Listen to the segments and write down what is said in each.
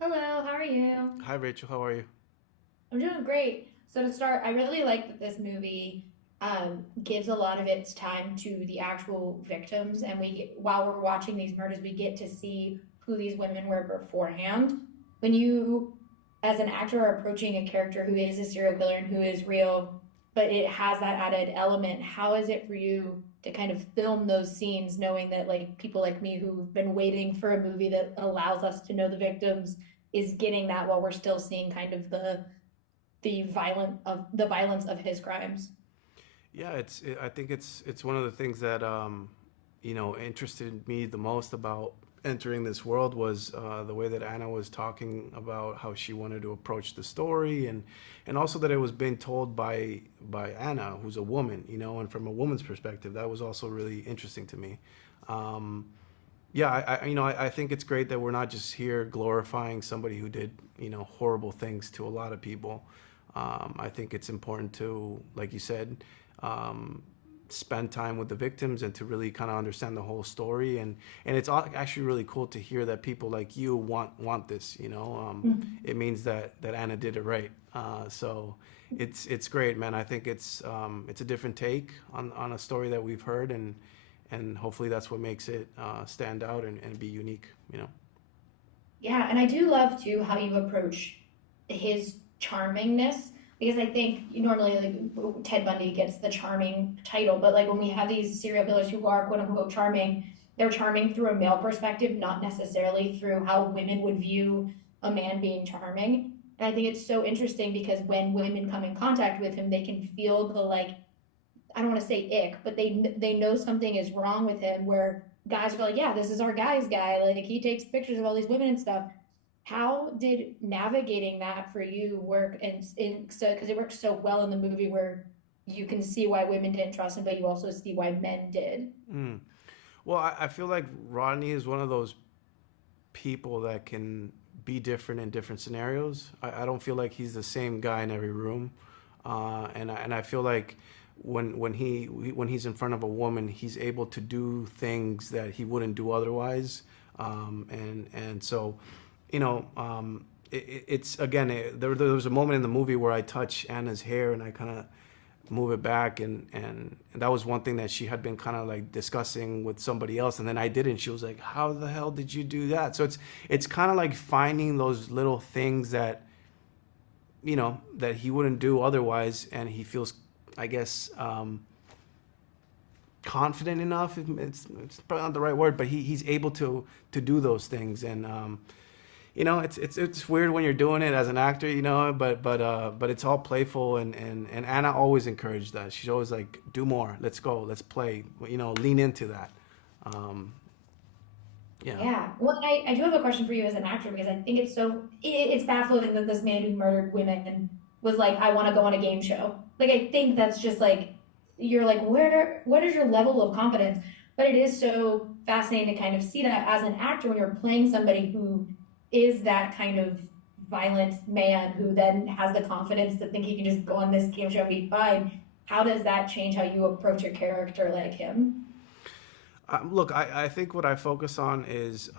Hello, how are you? Hi, Rachel. How are you? I'm doing great. So to start, I really like that this movie gives a lot of its time to the actual victims, and while we're watching these murders, we get to see who these women were beforehand. When you, as an actor, are approaching a character who is a serial killer and who is real, but it has that added element, how is it for you to kind of film those scenes, knowing that like people like me who've been waiting for a movie that allows us to know the victims is getting that while we're still seeing kind of the violence of his crimes. Yeah, I think it's one of the things that interested me the most about entering this world was the way that Anna was talking about how she wanted to approach the story, and also that it was being told by Anna, who's a woman, and from a woman's perspective, that was also really interesting to me. Um, yeah, I think it's great that we're not just here glorifying somebody who did horrible things to a lot of people. I think it's important to, like you said, um, spend time with the victims and to really kind of understand the whole story. And it's actually really cool to hear that people like you want this. It means that Anna did it right. So it's great, man. I think it's a different take on a story that we've heard, and hopefully that's what makes it stand out and be unique. Yeah, and I do love too how you approach his charmingness because I think you normally like Ted Bundy gets the charming title, but like when we have these serial killers who are quote unquote charming, they're charming through a male perspective, not necessarily through how women would view a man being charming. And I think it's so interesting because when women come in contact with him, they can feel the like I don't want to say ick, but they know something is wrong with him. Where guys are like, yeah, this is our guy's guy. Like he takes pictures of all these women and stuff. How did navigating that for you work? And so because it works so well in the movie where you can see why women didn't trust him, but you also see why men did. Mm. Well, I feel like Rodney is one of those people that can be different in different scenarios. I don't feel like he's the same guy in every room, and I feel like when he's in front of a woman, he's able to do things that he wouldn't do otherwise, and so, it's again there was a moment in the movie where I touch Anna's hair and I kind of move it back, and that was one thing that she had been kind of like discussing with somebody else, and then I didn't. She was like, how the hell did you do that? So it's kind of like finding those little things that that he wouldn't do otherwise, and he feels, I guess, confident enough. It's probably not the right word, but he's able to do those things. And it's weird when you're doing it as an actor, but it's all playful, and Anna always encouraged that. She's always like, do more, let's go, let's play, lean into that. um yeah. Yeah. Well, I do have a question for you as an actor because I think it's baffling that this man who murdered women was like, I want to go on a game show. Like, I think that's just like, you're like, what is your level of confidence? But it is so fascinating to kind of see that as an actor when you're playing somebody who is that kind of violent man who then has the confidence to think he can just go on this game show and be fine. How does that change how you approach a character like him? Look, I think what I focus on is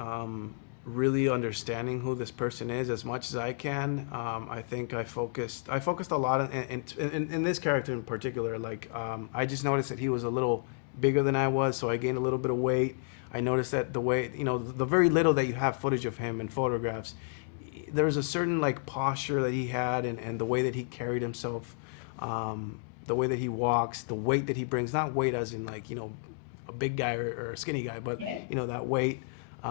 really understanding who this person is as much as I can. I think I focused a lot in this character in particular. Like, I just noticed that he was a little bigger than I was, so I gained a little bit of weight. I noticed that the way, the very little that you have footage of him in photographs, there's a certain like posture that he had, and the way that he carried himself, the way that he walks, the weight that he brings. Not weight as in like a big guy or a skinny guy, but Yeah. that weight,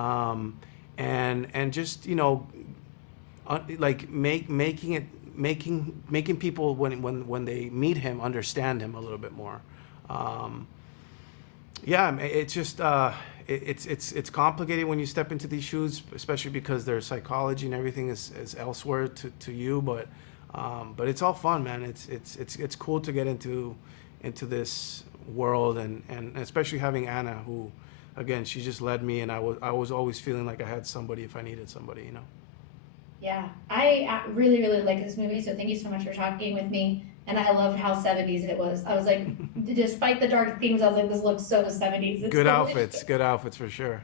and just like making people when they meet him understand him a little bit more. Um, yeah, it's just it's complicated when you step into these shoes, especially because their psychology and everything is elsewhere to you. But it's all fun, man. It's cool to get into this world, and especially having Anna, who, again, she just led me, and I was always feeling like I had somebody if I needed somebody. Yeah, I really, really like this movie. So thank you so much for talking with me. And I loved how 70s it was. I was like, despite the dark themes, I was like, this looks so 70s. It's delicious. Good outfits for sure.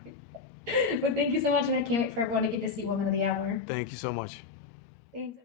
But thank you so much, and I can't wait for everyone to get to see Woman of the Hour. Thank you so much. Thanks.